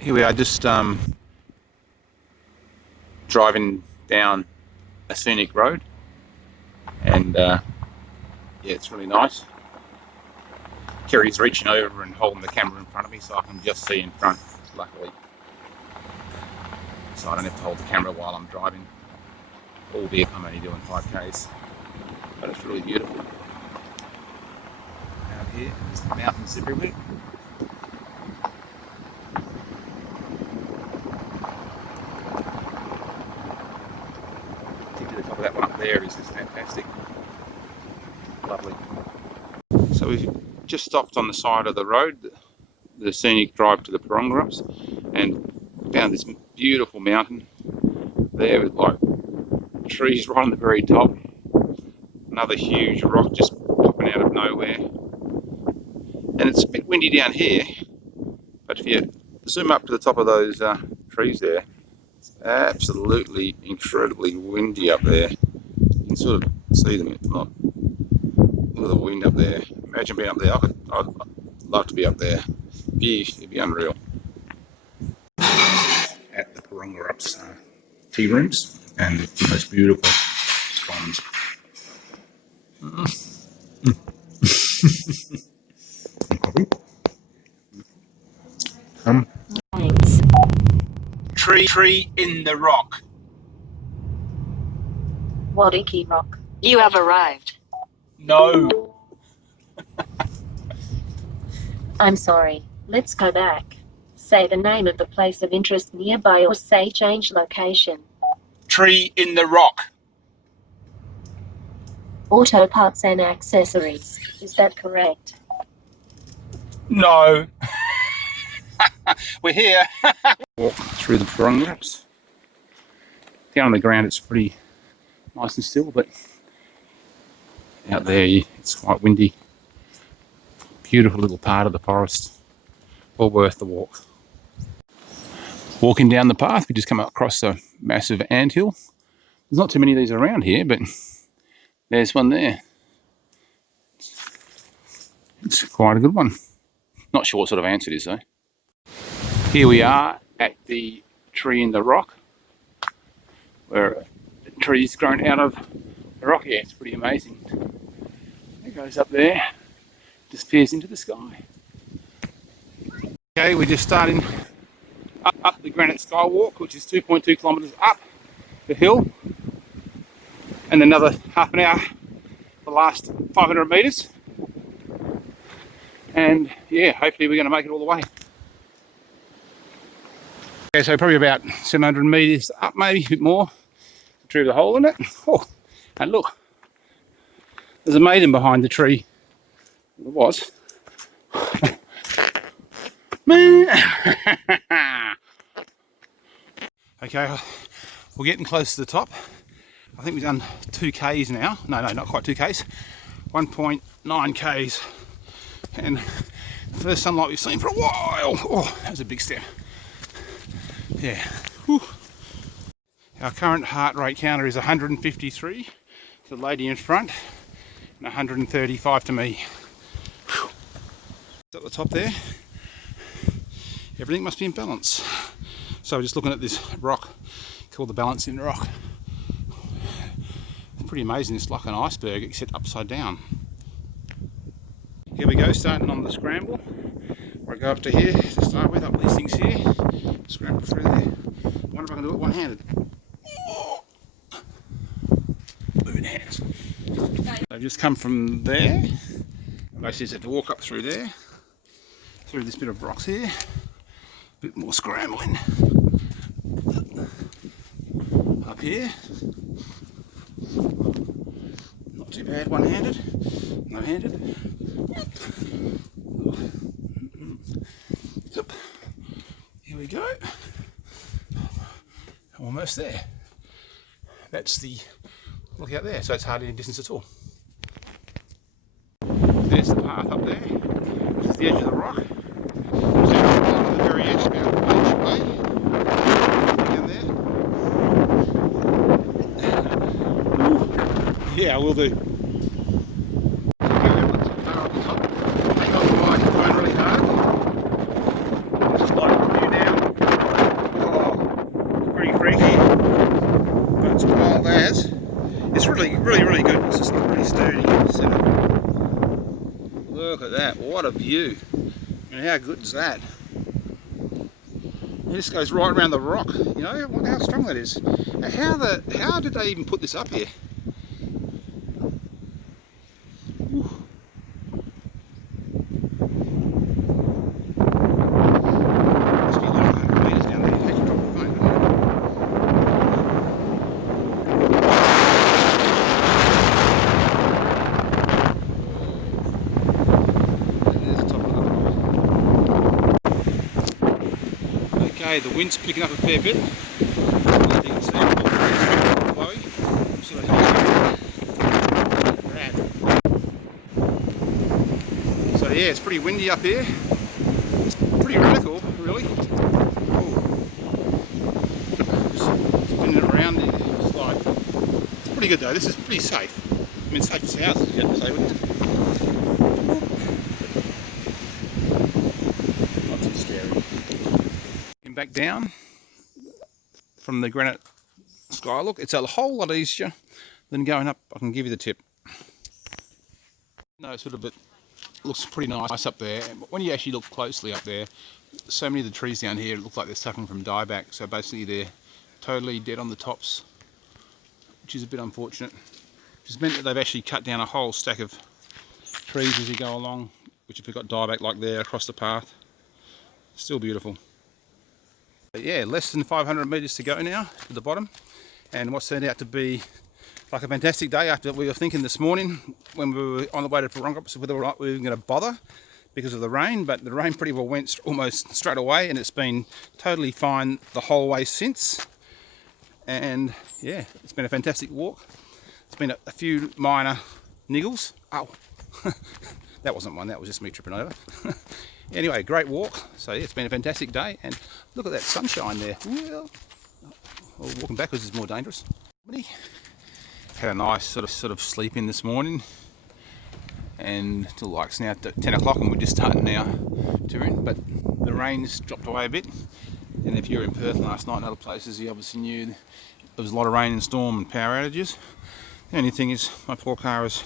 Here we are, just driving down a scenic road, and yeah, it's really nice. Kerry's reaching over and holding the camera in front of me so I can just see in front, luckily. So I don't have to hold the camera while I'm driving, albeit I'm only doing 5Ks. But it's really beautiful. Out here, there's mountains everywhere. The top of that one up there is just fantastic. Lovely. So we've just stopped on the side of the road, the scenic drive to the Parongarups, and found this beautiful mountain there with like trees right on the very top. Another huge rock just popping out of nowhere. And it's a bit windy down here, but if you zoom up to the top of those trees there, it's absolutely incredibly windy up there. You can sort of see them if not. Look at the wind up there. Imagine being up there. I'd love to be up there. It'd be unreal. At the Parongarups tea rooms, and the most beautiful scones. Thanks. Tree in the rock. Wadiki Rock. You have arrived. No. I'm sorry. Let's go back. Say the name of the place of interest nearby or say change location. Tree in the rock. Auto parts and accessories. Is that correct? No. We're here. Walk through the Parongarups. Down on the ground it's pretty nice and still, but out there it's quite windy. Beautiful little part of the forest. Well worth the walk. Walking down the path, we just come across a massive anthill. There's not too many of these around here, but there's one there. It's quite a good one. Not sure what sort of ant it is though. Here we are at the tree in the rock, where the tree's grown out of the rock. Yeah, it's pretty amazing. It goes up there, disappears into the sky. Okay, we're just starting up the granite skywalk, which is 2.2 kilometres up the hill, and another half an hour the last 500 metres. And yeah, hopefully we're going to make it all the way. Okay, so probably about 700 metres up, maybe a bit more. Through the hole in it. Oh, and look, there's a maiden behind the tree. There was. Okay, we're getting close to the top. I think we've done 2 Ks now. No, not quite 2 Ks. 1.9 Ks. And the first sunlight we've seen for a while. Oh, that was a big step. Yeah. Whew. Our current heart rate counter is 153 to the lady in front and 135 to me. Whew. At the top there, everything must be in balance. So we're just looking at this rock called the Balancing Rock. It's pretty amazing, it's like an iceberg except upside down. Here we go, starting on the scramble. I go up to here to start with, up these things here, scramble through there. I wonder if I can do it one-handed. Moving hands. I've just come from there. I basically just have to walk up through there, through this bit of rocks here. A bit more scrambling. Up here. Not too bad, one-handed, no-handed. Yep. Here we go. Almost there. That's the look out there, so it's hardly any distance at all. There's the path up there. This is the edge of the rock. So on the very edge, about an inch away. Down there. Yeah, we'll do. Take off the mic, it's going really hard. Just like a review now. what a view. And how good is that? It just goes right around the rock, you know, look how strong that is. How did they even put this up here? Must be like 100 metres down there. How'd you drop the phone? There's the top of the rock. Okay, the wind's picking up a fair bit. You can see it's blowing. Sort of rad. So yeah, it's pretty windy up here. It's pretty radical, really. Spinning it around, it's like, it's pretty good though. This is pretty safe. I mean, safe as houses, you have to say, wouldn't it? Not too scary. And back down from the granite sky look, it's a whole lot easier than going up. I can give you the tip. No, it's sort of bit looks pretty nice up there. But when you actually look closely up there, so many of the trees down here look like they're suffering from dieback. So basically they're totally dead on the tops, which is a bit unfortunate. Which has meant that they've actually cut down a whole stack of trees as you go along, which have got dieback like there across the path. Still beautiful. But yeah, less than 500 metres to go now to the bottom, and what's turned out to be like a fantastic day. After we were thinking this morning when we were on the way to Parongaps whether or not we were going to bother because of the rain, but the rain pretty well went almost straight away, and it's been totally fine the whole way since. And yeah, it's been a fantastic walk. It's been a few minor niggles. Oh, that wasn't one, that was just me tripping over. Anyway, great walk. So yeah, it's been a fantastic day, and look at that sunshine there. Well, walking backwards is more dangerous. Had a nice sort of sleep in this morning, and till like it's now 10 o'clock, and we're just starting now touring. But the rain's dropped away a bit, and if you were in Perth last night and other places, you obviously knew there was a lot of rain and storm and power outages. The only thing is, my poor car has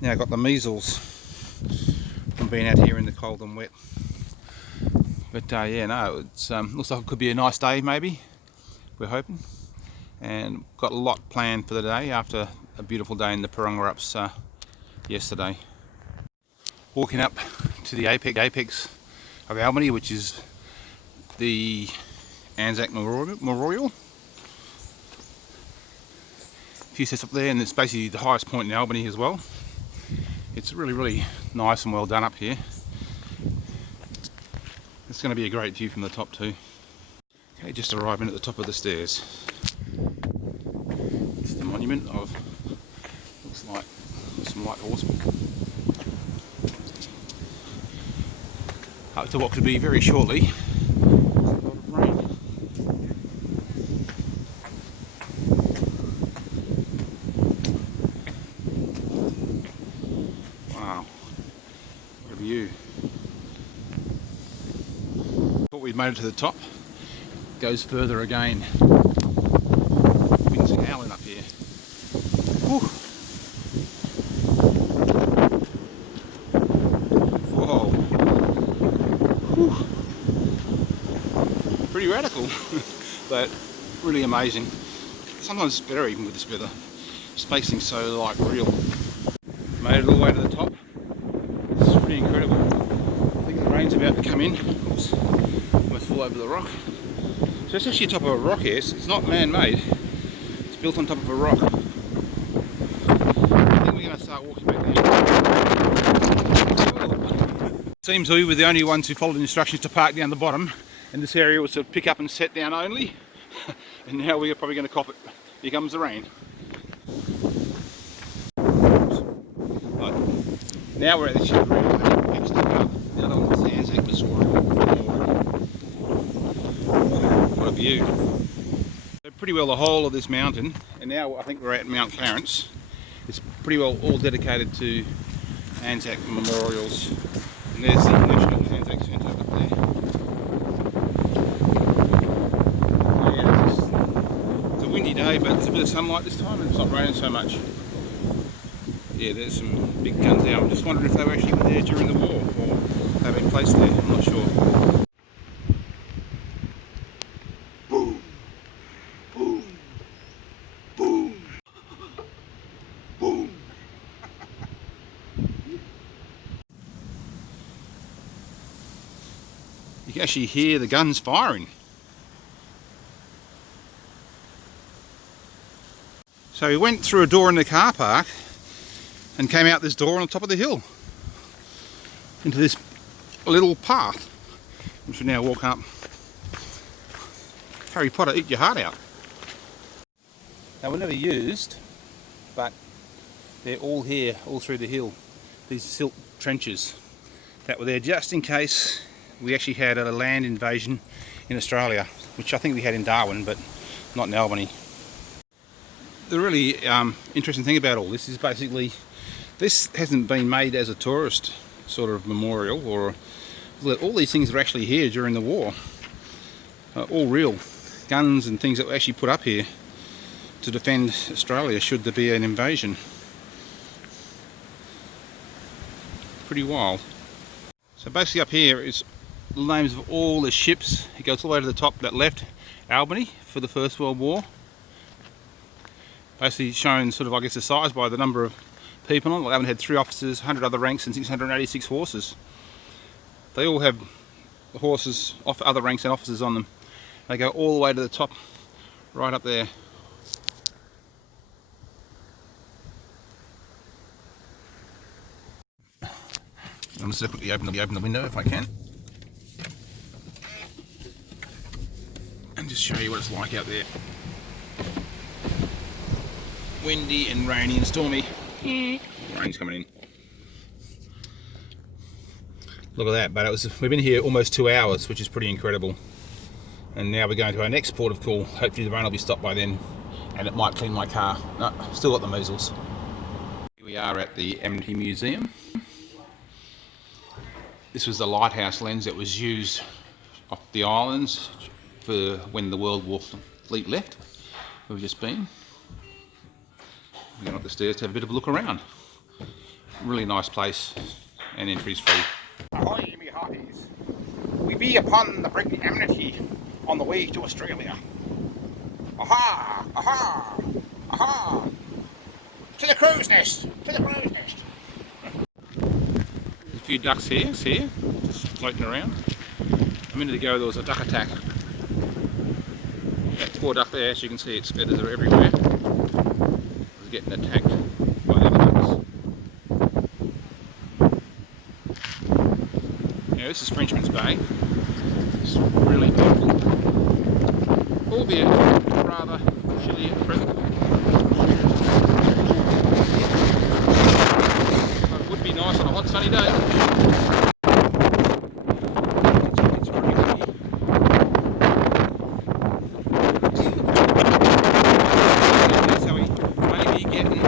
now got the measles from being out here in the cold and wet. But yeah, no, it's looks like it could be a nice day, maybe. We're hoping. And got a lot planned for the day after a beautiful day in the Parongaps yesterday. Walking up to the apex of Albany, which is the Anzac Memorial. A few steps up there, and it's basically the highest point in Albany as well. It's really, really nice and well done up here. It's going to be a great view from the top too. Okay, just arriving at the top of the stairs. It's the monument of, looks like some light horsemen. Up to what could be very shortly a lot of rain. Wow, what a view. Thought we'd made it to the top. Goes further again. Winds are howling up here. Whew. Whoa. Whew. Pretty radical, but really amazing. Sometimes it's better even with this weather. Just makes things so like real. Made it all the way to the top. It's pretty incredible. I think the rain's about to come in. Oops. Almost fall over the rock. So it's actually on top of a rock here. It's not man-made. It's built on top of a rock. I think we're going to start walking back there. Seems we were the only ones who followed instructions to park down the bottom, and this area was to pick up and set down only. And now we're probably going to cop it. Here comes the rain. But now we're at the ship room. The other one was the Anzac Memorial. What a view. So pretty well the whole of this mountain, and now I think we're at Mount Clarence. It's pretty well all dedicated to Anzac memorials. And there's the National Anzac Centre up there. Yeah, it's a windy day, but it's a bit of sunlight this time, and it's not raining so much. Yeah, there's some big guns there. I'm just wondering if they were actually there during the war or they've been placed there. I'm not sure. Boom, boom, boom, boom. You can actually hear the guns firing. So we went through a door in the car park and came out this door on the top of the hill into this little path, which we're now walking up. Harry Potter, eat your heart out. They were never used, but they're all here, all through the hill. These silt trenches that were there just in case we actually had a land invasion in Australia, which I think we had in Darwin, but not in Albany. The really interesting thing about all this is basically this hasn't been made as a tourist sort of memorial, or all these things are actually here during the war. All real guns and things that were actually put up here to defend Australia should there be an invasion. Pretty wild. So basically up here is the names of all the ships. It goes all the way to the top that left Albany for the First World War. Basically showing sort of, I guess, the size by the number of people on it. Like Albany had 3 officers, 100 other ranks and 686 horses. They all have horses, other ranks and officers on them. They go all the way to the top, right up there. I'm just going to quickly open the window if I can. And just show you what it's like out there. Windy and rainy and stormy. Rain's coming in. Look at that, but we've been here almost 2 hours, which is pretty incredible. And now we're going to our next port of call. Hopefully the rain will be stopped by then and it might clean my car. No, still got the measles. Here we are at the Amity Museum. This was the lighthouse lens that was used off the islands for when the World War fleet left. We've just been. We're going up the stairs to have a bit of a look around. Really nice place, and entry's free. Ahoy, me hearties! We be upon the brig Amity on the way to Australia. Aha! Aha! Aha! To the crow's nest! To the crow's nest! There's a few ducks here, just floating around. A minute ago there was a duck attack. That poor duck there, as you can see, its feathers are everywhere. It's getting attacked by the other ducks. Now this is Frenchman's Bay. It's really beautiful. Albeit rather chilly at present. But it would be nice on a hot sunny day. It's pretty windy. So we may be getting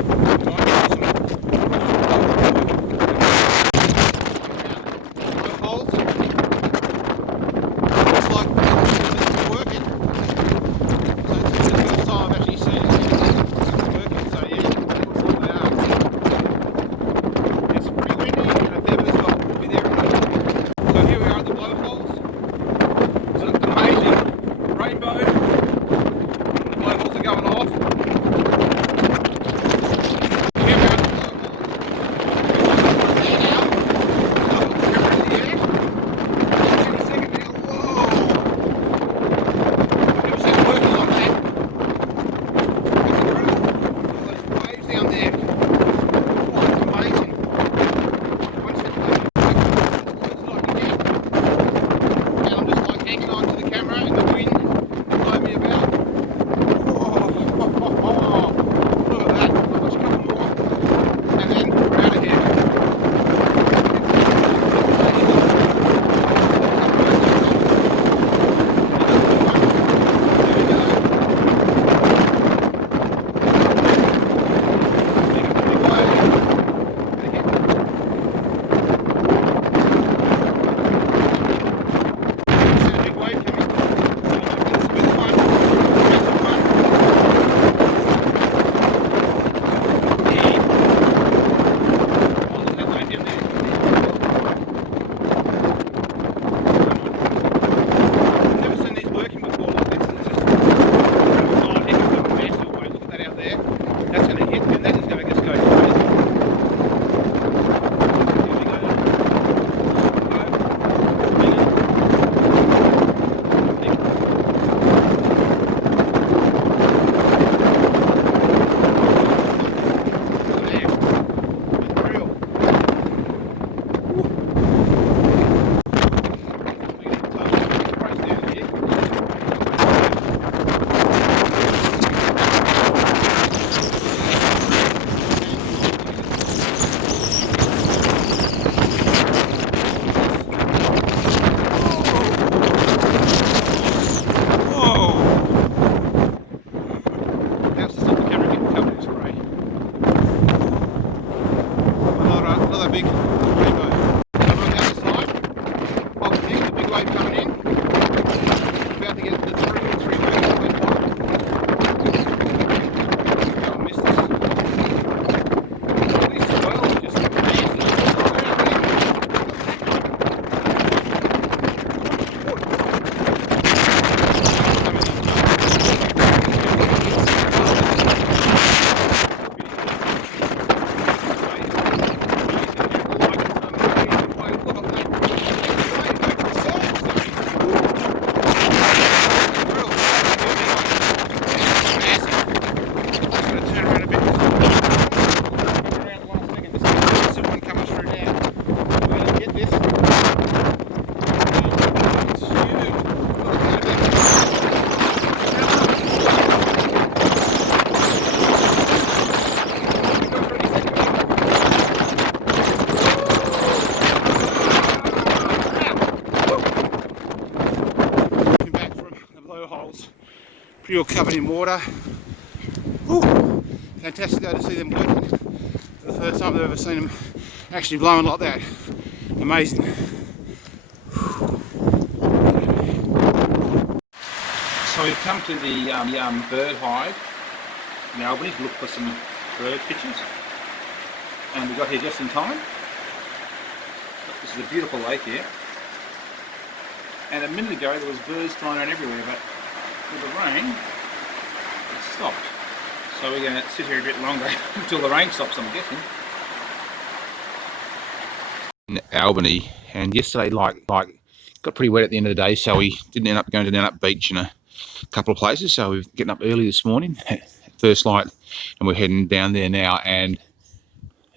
Pretty all covered in water. Whew. Fantastic though to see them working. For the first time I've ever seen them actually blowing like that. Amazing. So we've come to the bird hide in Albany to look for some bird pictures, and we got here just in time. This is a beautiful lake here, and a minute ago there was birds flying around everywhere, but with the rain it stopped. So we're going to sit here a bit longer until the rain stops, I'm guessing. In Albany, and yesterday like got pretty wet at the end of the day, so we didn't end up going to Nannup Beach in a couple of places. So we're getting up early this morning at first light, and we're heading down there now, and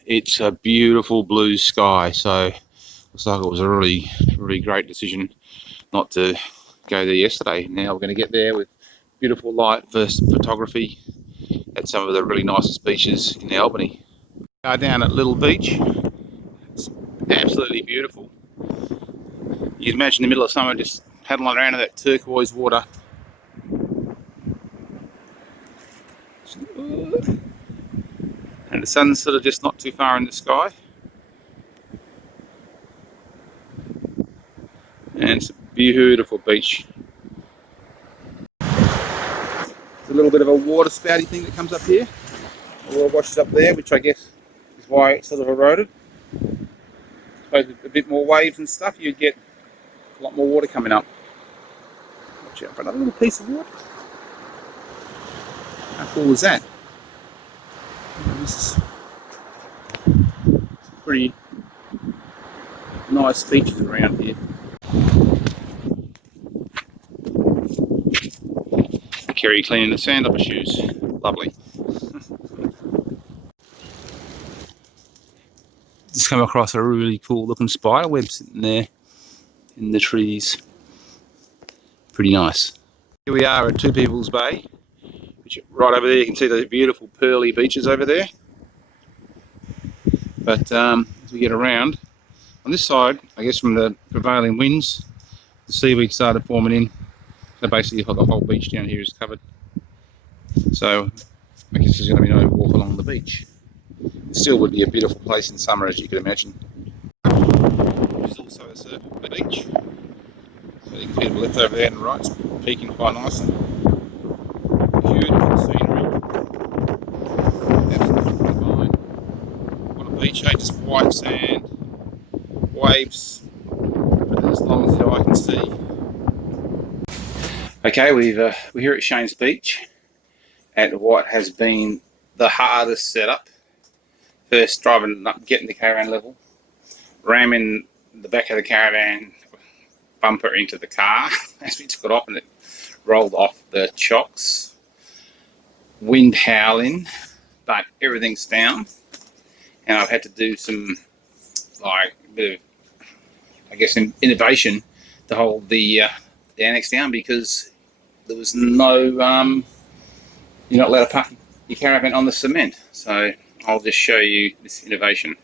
it's a beautiful blue sky. So looks like it was a really great decision not to go there yesterday. Now we're going to get there with beautiful light for photography at some of the really nicest beaches in Albany. Down at Little Beach, it's absolutely beautiful. You can imagine in the middle of summer just paddling around in that turquoise water. And the sun's sort of just not too far in the sky. And it's a beautiful beach. There's a little bit of a water spouty thing that comes up here. The water washes up there, which I guess is why it's sort of eroded. I suppose with a bit more waves and stuff, you'd get a lot more water coming up. Watch out for another little piece of water. How cool is that? This is pretty nice features around here. Kerry cleaning the sand off her shoes. Lovely. Just come across a really cool looking spider web sitting there in the trees. Pretty nice. Here we are at Two People's Bay, which right over there you can see those beautiful pearly beaches over there. But as we get around, on this side, I guess from the prevailing winds, the seaweed started forming in. So basically the whole beach down here is covered. So I guess there's going to be no walk along the beach. It still would be a beautiful place in summer, as you can imagine. There's also a surf beach. So you can see the left over there and the right, it's peaking quite nicely. Beautiful scenery. Absolutely fine. On a beach, just white sand, waves, as long as the eye can see. Okay, we're here at Shane's Beach at what has been the hardest setup. First driving up, getting the caravan level, ramming the back of the caravan bumper into the car as we took it off, and it rolled off the chocks. Wind howling, but everything's down, and I've had to do some bit of, I guess, innovation to hold the annex down, because there was no you're not allowed to park your caravan on the cement. So I'll just show you this innovation.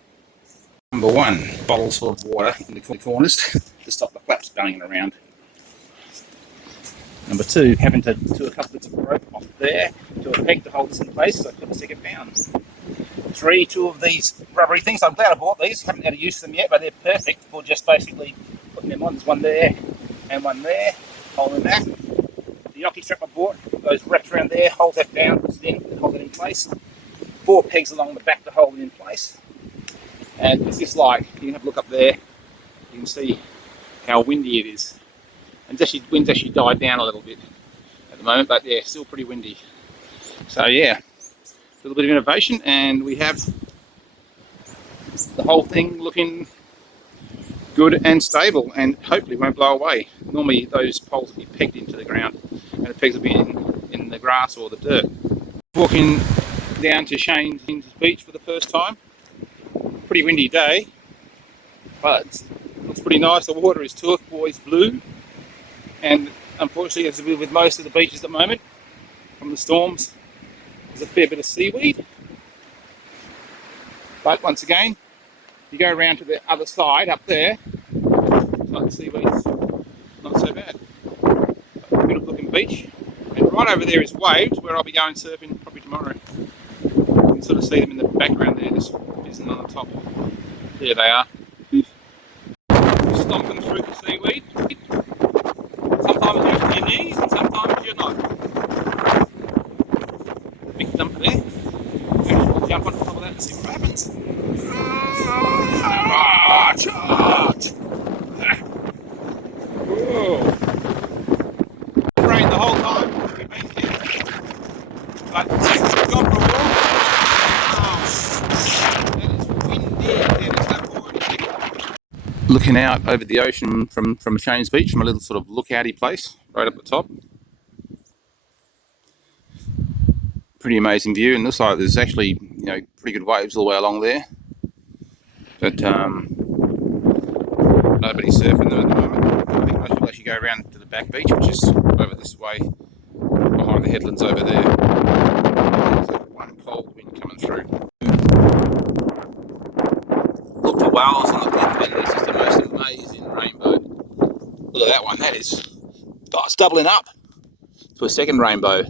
Number one, bottles full of water in the corners to stop the flaps banging around. Number two, having to do a couple bits of rope off there to a peg to hold this in place so I couldn't stick it down. Three, two of these rubbery things. I'm glad I bought these. Haven't had to use them yet, but they're perfect for just basically putting them on. There's one there and one there, holding that. The yoke strap I bought, those wrapped around there, hold that down, then hold it in place. 4 pegs along the back to hold it in place. And it's just like, you can have a look up there, you can see how windy it is. And wind's actually died down a little bit at the moment, but yeah, still pretty windy. So yeah, a little bit of innovation, and we have the whole thing looking good and stable, and hopefully won't blow away. Normally those poles will be pegged into the ground, and the pegs will be in the grass or the dirt. Walking down to Shane's Beach for the first time. Pretty windy day, but it looks pretty nice. The water is turquoise blue, and unfortunately, as with most of the beaches at the moment, from the storms, there's a fair bit of seaweed. But once again, you go around to the other side up there, it's like the seaweed's not so bad. A beautiful looking beach, And right over there is waves, where I'll be going surfing probably tomorrow. You can sort of see them in the background there, just fizzing on the top. There they are. Stomping through the seaweed. Sometimes you're to your knees and sometimes you're not. Big dump there. We'll jump on top of that and see what happens. Whoa. It rained the whole time we've been here. But we've gone for a walk. Wow. That is windy. There is no pouring. Looking out over the ocean from Shane's Beach, from a little sort of lookouty place right up the top. Pretty amazing view, and looks like there's actually, you know, pretty good waves all the way along there. But nobody's surfing them at the moment. I think most people actually go around to the back beach, which is over this way, behind the headlands over there. There's one cold wind coming through. Look for whales on the cliff, and this is the most amazing rainbow. Look at that one. That is, oh, it's doubling up to a second rainbow.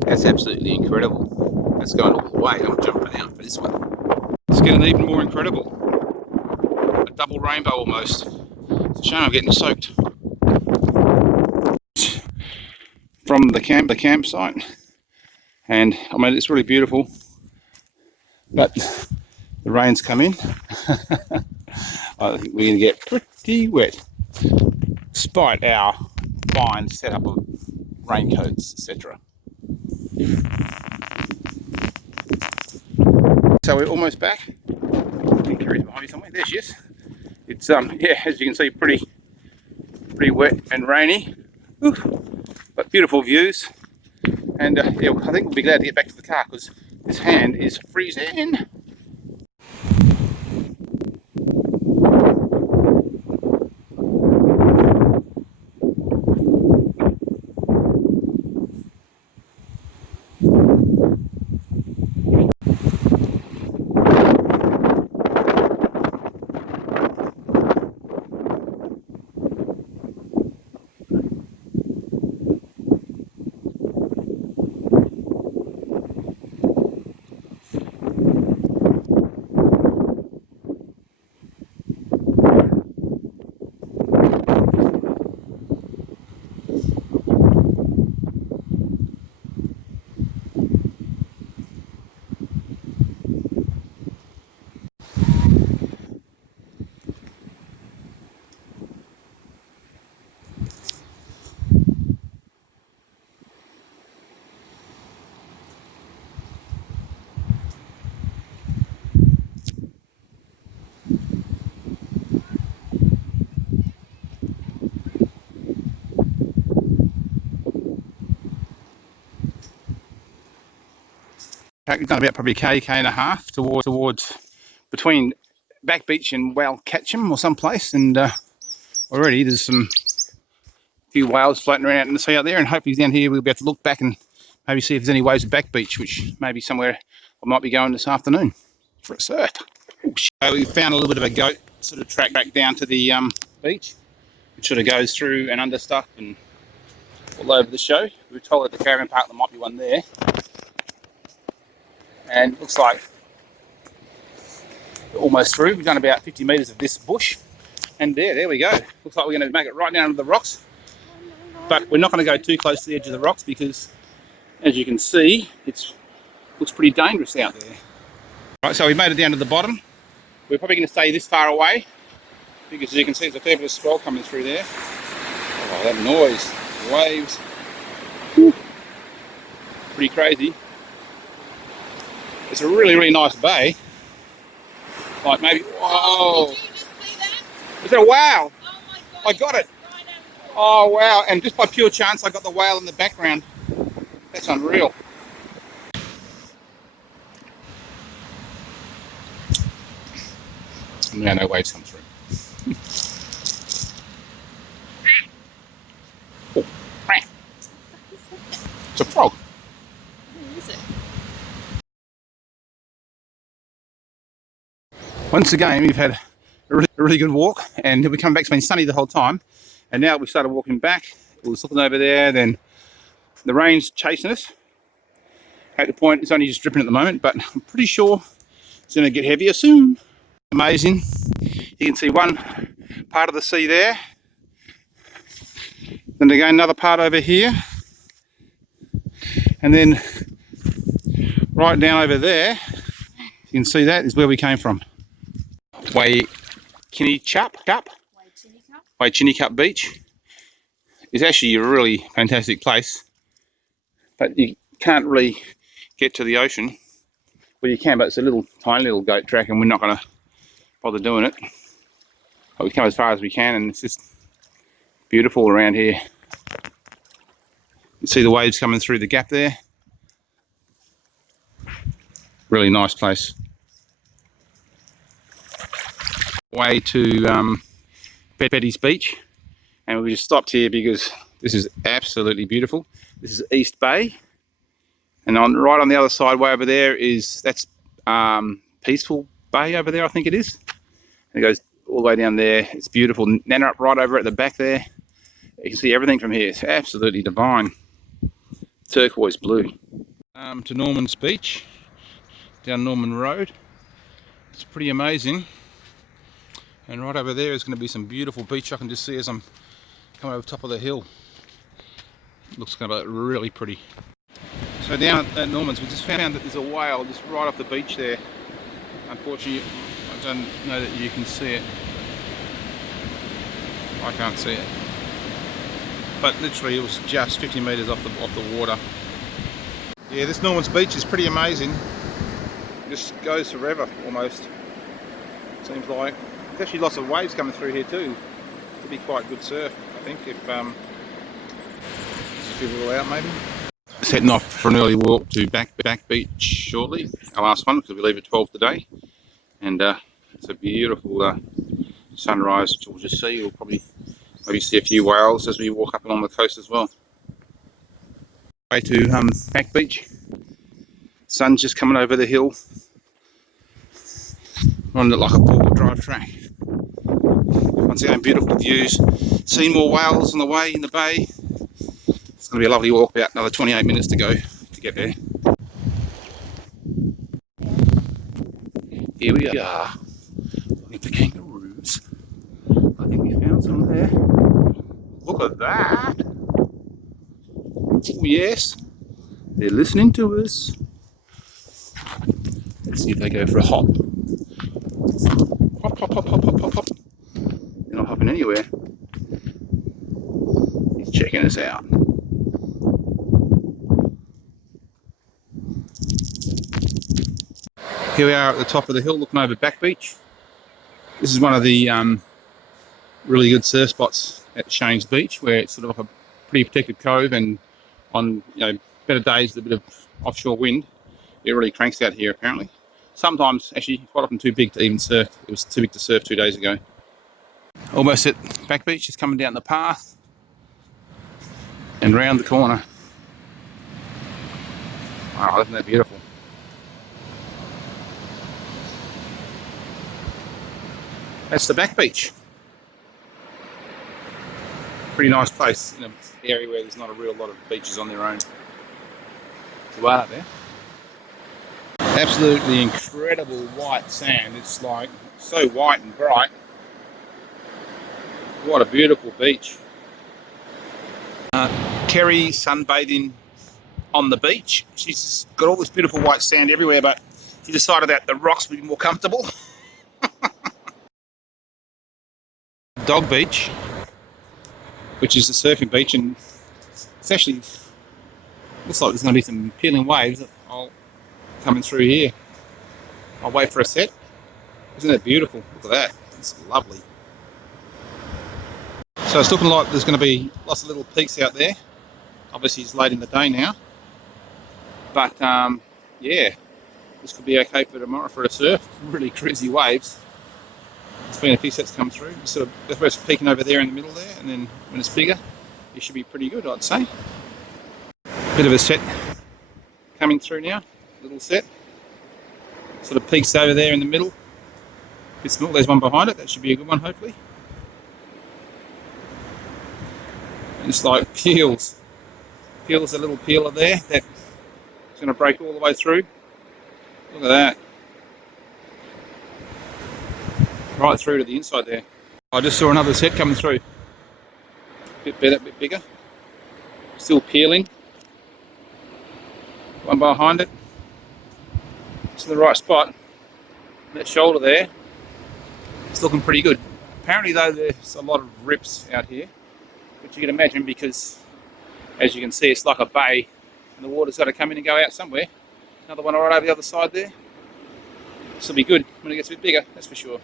That's absolutely incredible. That's going all the way. I'm jumping out for this one. It's getting even more incredible. A double rainbow almost. It's a shame I'm getting soaked. From the campsite. And I mean, it's really beautiful. But the rain's come in. I think we're going to get pretty wet. Despite our fine setup of raincoats, etc. So we're almost back. I think Carrie's behind me somewhere. There she is. It's yeah, as you can see, pretty wet and rainy. Ooh, but beautiful views. And yeah, I think we'll be glad to get back to the car because this hand is freezing. We've done about probably a k and a half towards between Back Beach and Whale Catcham or someplace, and already there's some few whales floating around in the sea out there, and hopefully down here we'll be able to look back and maybe see if there's any waves at Back Beach, which may be somewhere I might be going this afternoon for a surf. So we found a little bit of a goat sort of track back down to the beach, which sort of goes through and under stuff and all over the show. We were told at the caravan park there might be one there. And it looks like we're almost through. We've done about 50 metres of this bush. And there we go. Looks like we're going to make it right down to the rocks. But we're not going to go too close to the edge of the rocks because, as you can see, it looks pretty dangerous out there. Right, so we made it down to the bottom. We're probably going to stay this far away because, as you can see, there's a fair bit of swell coming through there. Oh, that noise, the waves. Whew. Pretty crazy. It's a really, really nice bay. Like maybe, whoa. Did you just see that? Is that a whale? Oh my God. I got it. Right out of the Oh wow, and just by pure chance I got the whale in the background. That's unreal. Now no waves come through. Oh, it's a frog. Who is it? Once again, we've had a really good walk, and we come back. It's been sunny the whole time, and now we started walking back. We was looking over there, then The rain's chasing us. At the point, it's only just dripping at the moment, but I'm pretty sure it's going to get heavier soon. Amazing. You can see one part of the sea there. Then again, another part over here. And then right down over there, you can see that is where we came from. Waichinicup Beach is actually a really fantastic place, but you can't really get to the ocean. Well, you can, but it's a tiny little goat track, and we're not going to bother doing it. But we come as far as we can, and it's just beautiful around here. You see the waves coming through the gap there. Really nice place. Way to Betty's Beach, and we just stopped here because this is absolutely beautiful. This is East Bay, and right on the other side, way over there, that's Peaceful Bay over there, I think it is. And it goes all the way down there. It's beautiful. Nannup right over at the back there. You can see everything from here. It's absolutely divine. Turquoise blue. To Norman's Beach, down Norman Road. It's pretty amazing. And right over there is going to be some beautiful beach I can just see as I'm coming over the top of the hill. Looks going to be really pretty. So down at Norman's, we just found that there's a whale just right off the beach there. Unfortunately, I don't know that you can see it. I can't see it. But literally it was just 50 metres off the water. Yeah, this Norman's Beach is pretty amazing. It just goes forever almost. Seems like. There's actually lots of waves coming through here too. It'll be quite good surf, I think, if people are out maybe. Setting off for an early walk to Back Beach shortly. Our last one, because we leave at 12 today. And it's a beautiful sunrise, which we'll just see. We'll probably maybe see a few whales as we walk up along the coast as well. Way to Back Beach. Sun's just coming over the hill. On it like a four-wheel drive track. Once again, beautiful views. Seen more whales on the way in the bay. It's going to be a lovely walk, about another 28 minutes to go to get there. Here we are. Looking for kangaroos. I think we found some there. Look at that. Oh yes. They're listening to us. Let's see if they go for a hop. Hop, hop, hop, hop, hop, hop, hop. They're not hopping anywhere. He's checking us out. Here we are at the top of the hill looking over Back Beach. This is one of the really good surf spots at Shane's Beach, where it's sort of like a pretty protected cove, and on better days with a bit of offshore wind, it really cranks out here apparently. Sometimes, actually, quite often too big to even surf. It was too big to surf 2 days ago. Almost at Back Beach, just coming down the path and round the corner. Wow, isn't that beautiful? That's the Back Beach. Pretty nice place in an area where there's not a real lot of beaches on their own. It's well up there. Absolutely incredible white sand. It's like so white and bright. What a beautiful beach. Kerry sunbathing on the beach. She's got all this beautiful white sand everywhere, but she decided that the rocks would be more comfortable. Dog Beach, which is the surfing beach, and it's actually looks like there's going to be some peeling waves that I'll coming through here. I'll wait for a set. Isn't that beautiful? Look at that. It's lovely. So it's looking like there's going to be lots of little peaks out there. Obviously it's late in the day now. But yeah, this could be okay for tomorrow for a surf. Really crazy waves. There's been a few sets come through. Sort of the first peaking over there in the middle there, and then when it's bigger, it should be pretty good, I'd say. Bit of a set coming through now. Little set. Sort of peaks over there in the middle. Bit small. There's one behind it. That should be a good one, hopefully. And it's like peels. Peels a little peeler there that's going to break all the way through. Look at that. Right through to the inside there. I just saw another set coming through. Bit better, bit bigger. Still peeling. One behind it. It's in the right spot. That shoulder there. It's looking pretty good. Apparently though there's a lot of rips out here. But you can imagine because as you can see it's like a bay and the water's got to come in and go out somewhere. Another one right over the other side there. This will be good when it gets a bit bigger, that's for sure.